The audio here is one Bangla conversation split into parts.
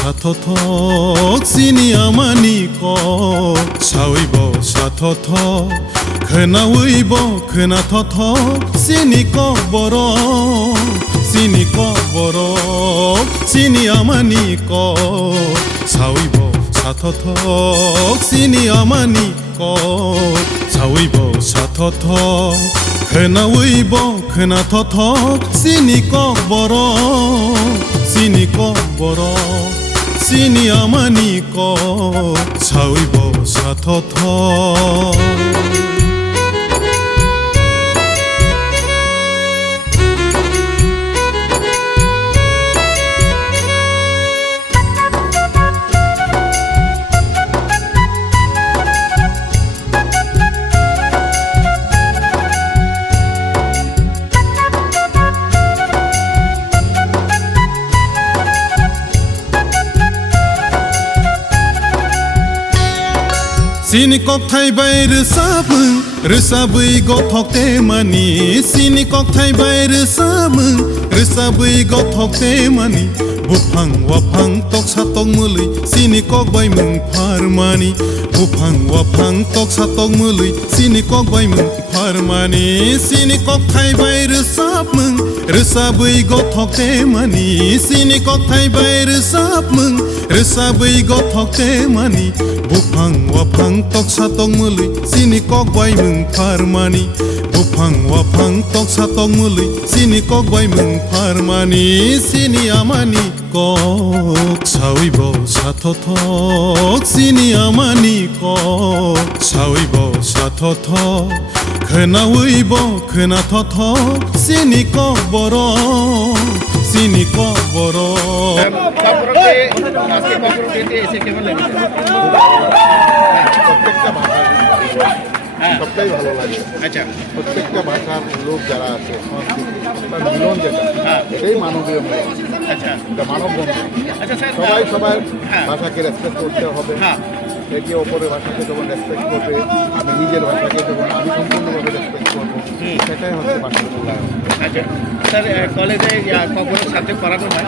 sathotho sini amani ko sawibo sathotho khna uibo khna thotho sini ko boro sini amani ko sawibo sathotho sini amani ko sawibo sathotho khna uibo khna thotho sini ko boro sini amani ko sawibo sathotho Sini kok thai bai resabui gothok te mani Sini kok thai bai resabui gothok te mani Bufang wafang tok satok mului Sini kok bai mung farmani Bufang wafang tok satok mului Sini kok bai mung farmani Sini kok thai bai resabui gothok te mani Sini kok thai bai resabui gothok te mani Bufang wafang tok satok mului Sini kok bai mung farmani Bufang wafang tok satok mului Sini kok bai mung farmani Sini amani kok sawibo sathotho Sini amani kok sawibo sathotho khna uibo khna thotho Sini kok boro সবটাই ভালো লাগে। আচ্ছা, প্রত্যেকটা ভাষার লোক যারা আছে সংস্কৃতি মিলন যেটা এটাই মানবীয় মূল্য। আচ্ছা, এটা মানব বন্ধু। আচ্ছা, সবাই ভাষাকে রেসপেক্ট করতে হবে। একে অপরের ভাষাকে যখন রেসপেক্ট করবে, আমি নিজের ভাষাকে যখন আমি সম্পূর্ণভাবে রেসপেক্ট করবো, সেটাই হচ্ছে ভাষার মূল্যায়ন। আচ্ছা স্যার, কলেজে কখনো সাবজেক্ট পড়ানো হয়?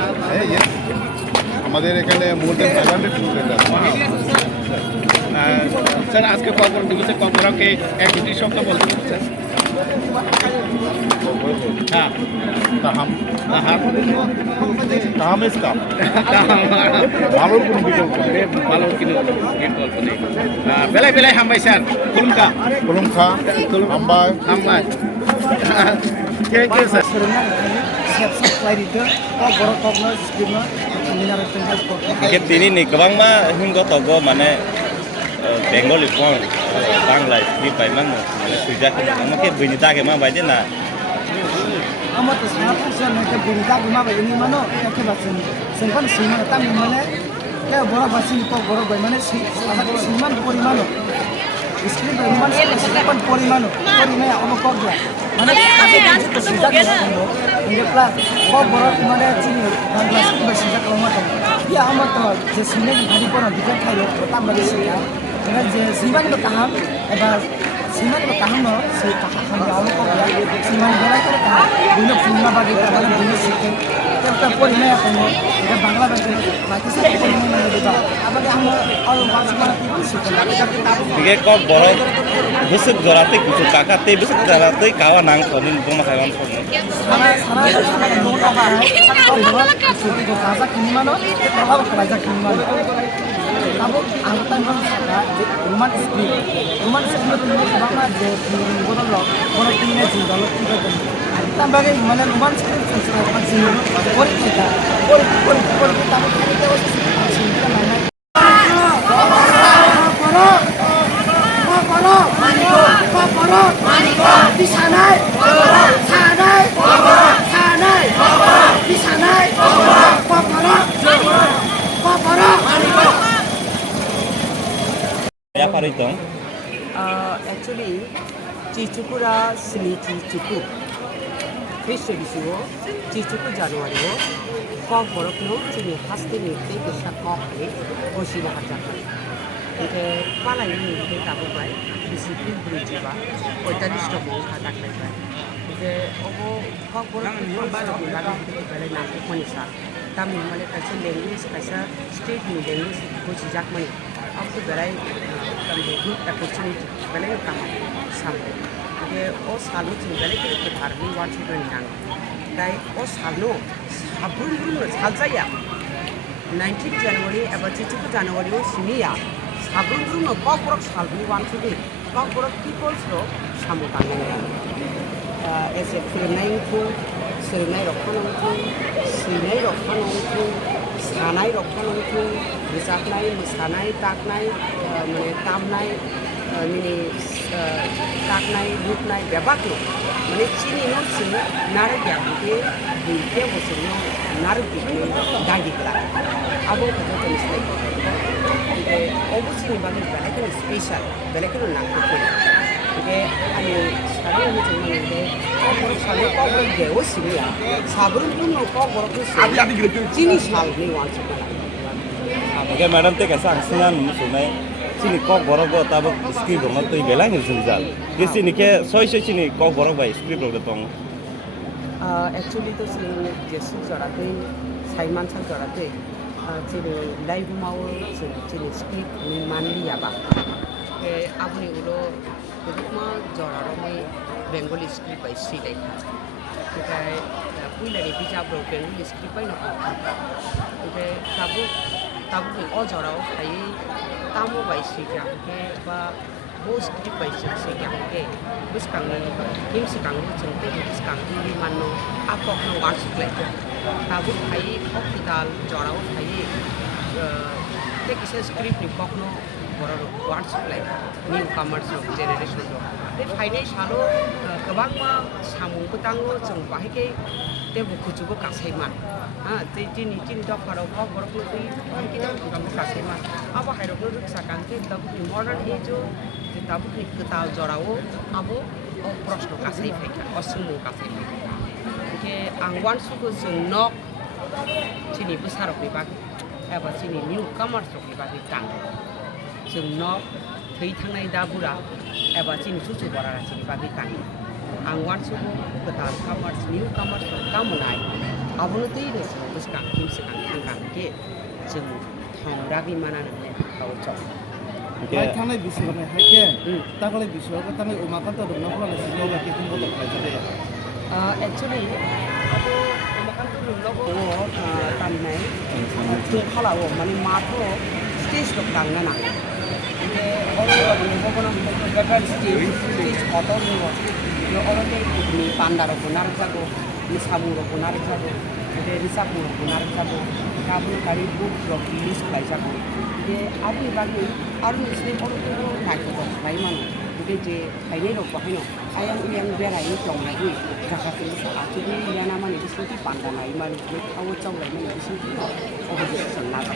আমাদের এখানে মোর দেন 500 স্টুডেন্ট আছে। স্যার, আজকে কখন দিবসে কখনকে এক দুটি শব্দ বলতে পারছেন? হ্যাঁ, তাহাম ইসকা ভালোর কোনো বিকল্প নেই, ভালোর কোনো বিকল্প নেই। বেলায় হামবাই স্যার, কুলুমখা হামবাই কে স্যার Ini गोबांमा हिंगो तगो माने बेंगली फन बांग्ला स्क्रिप्ट बायमान माने सुजाखि माने बिनिता के मा बायदि ना আমার তো সারা পয়সা নকে বুড়িটা গুমা বাইনি মানো একে বাসন সেখান সিমা তাম মানে কে বড় বাসি তো বড় বাই মানে সারা সিমান পরিমাণ স্ক্রিন পরিমাণ সেখান পরিমাণ পরিমাণ অবকগলা মানে আগে গাছ তো সুজা করলো ইনকে প্লাস বড় মানে চিনি বাংলা স্ক্রিপ্ট বাই সুজা করলো মত ইয়া আমার তো যে সিনে ভারি পড়া দিতে খাইলো তাম মানে সিয়া মানে যে সিমান তো কাহাম এবার সিমান তো কাহাম ন সেই কাহাম অবকগলা সিমান বড় করে কাহাম দুনো ফুলনা বাগে তাহলে দুনো শিখে একটা পরিমাণ এখন এটা বাংলা ভাষায় বাকি সব পরিমাণ দিবা আবার আমরা আর ভাষা কি শিখে Tiga kok borok busuk jorate kucu kakate busuk jorate kawa nang konin buma kawan konin. সারা নোটা বাই ছুটি তো ভাষা কিনি মানো তাও ভাষা কিনি মানো তাও আলতা মান সারা যে রোমান স্ক্রিপ্ট তো বাংলা যে বড় লোক বড় কিনে জিন্দল কি করে তামবাগে মানে রোমান স্ক্রিপ্ট সংস্কৃত ভাষা পরীক্ষা পরীক্ষা তাও খাইতে হচ্ছে চিন্তা নাই বিছানায় Apa itu? Actually, Cicucura sini Cicucu. Fish edition, Cicucu January. Kok borok no, sini pasti ni kita kok ni, osila hajakan. Itu pala ini kita tahu baik, disiplin berjiwa, otanis to mau hadak lagi. Itu, kok borok ni, kita balik kita balik nanti konisa. tamni male kaisa language kaisa state ni language bujijak mani abdo belai tamni good opportunity belai kama sam ke o salu tin belai ke tharni want to nang dai o salu sabrun brun saljaya 19 January aba chichuku January o simiya sabrun brun kokbrok salni want to be kokbrok peoples ro samutang as a filming Serenai Rokanongku, Sinai Rokanongku, Sanai Rokanongku, Bisaknai, Musanai, Taknai, Tamnai, Mini Taknai, Rupnai, Babaki, Chini no Sin, Naragaki, the table signal, Naraki, Dagikla. Abo Kato mistake. The Obusi Bali Balakan is special, Balakan Nakaku. Okay, I mean, sekarang macam ni deh. Kalau saya kau berdewa sini ya, sabar pun kau berdewa sini sal ni wajib. Oke, madam te kaisa angsingan musunai sini kok borok go tabak script dong tu belang ni sunjal. Di sini ke soy sini kok borok by script dong tong. Actually tu sini jesu jorate, Saiman san jorate. Sini live mau sini script ni mandi ya bah. Ke aku ni ulo Kedua jorang ramai Bengali script by si lagi. Kita punya ni bija bro Bengali script by nak. Kita tabu ni all jorang ayy tamu by si kya ke ba bos script by si kya ke bus kangen him si kangen cengte bus kangen ni mano apok no wants play. Tabu ayy hospital jorang ayy take script ni kok no wants play newcomers generation lo. Tapi final salo kebang ma samung petango jeng bahike te buku juga kasaiman. Jadi dah kalau kau berok lebih bahike dah buku kasaiman. Apa hidup lu sekarang ke tapi di modern age tapi di ketal jorau abu prosno kasai feka, osumu kasai feka. Ke angwan suku senok sini besar oke bagi. Apa sini newcomers oke bagi kan. Senok थै थांनाय दाबुरा एबा चिनि सुसु बरारा चिनि बागै कानि आं वान सुबु गोदान कामार्स निउ कामार्स कामुनाय आबुनो दैनो बुसकां किमसिकां थांकां के जों थांरागि मानानो गाव चौ Baik tangai bisu kami hake, tangai bisu aku tangai umakan tu dong nak sih logo kita pun tak kerja ya. Actually aku umakan tu logo tanai tu kalau mana mato stage tu tangan nang. Orang orang betul stage kotor ni orang ni pandar benar jago, ni sabu benar jago, ada risapu benar jago, kabel kari book list lagi jago. Jadi apa bagi orang Muslim orang tu nak tu lain mana. Jadi je ini loh bahaya. Ayam berai ni jom lagi. Jaga tu jadi yang nama ni sesuatu pandang lain mana. Awak jom lain mana sesuatu. Awak jadi senang.